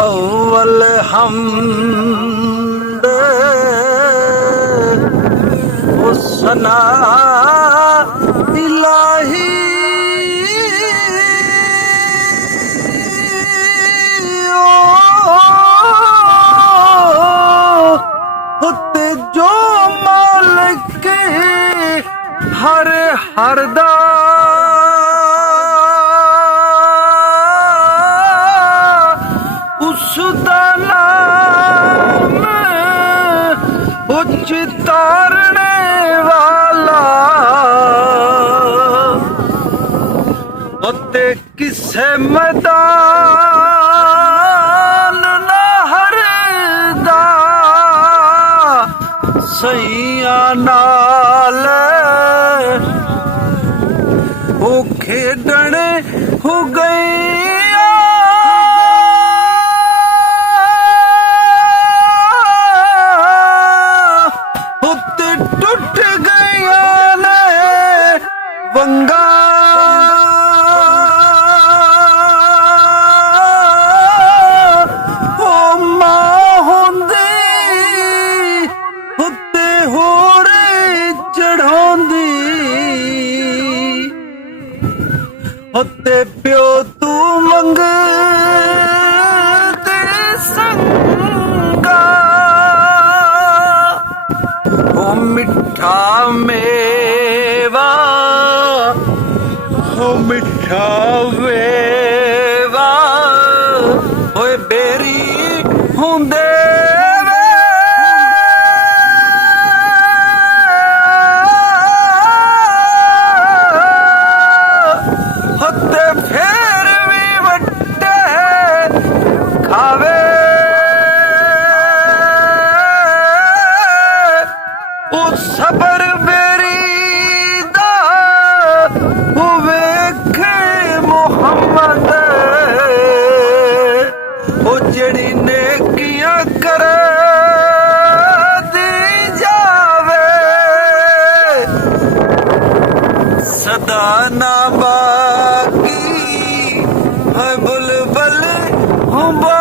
अव्वल हमद हुस्ना इलाही हुते जो मालिक हर हरदा उसदा नाम उच्च तारने वाला उत्ते किसे मैदान ना हरदा सैया नाल वो खेडने हो गई टुट गया ने वंगा ओ मां होंदी उत्ते होरे चढ़ांदी उत्ते प्यो तू मंग मिठा मेवा हो मिठा वेवा ओए बेरी हुंदे हत्ते फेर भी वट्टे खावे सबर बेरी दा वेखे मुहम्मद ओ जड़ी नेकियां करे दी जावे सदा ना बाकी है बुलबुल हुआ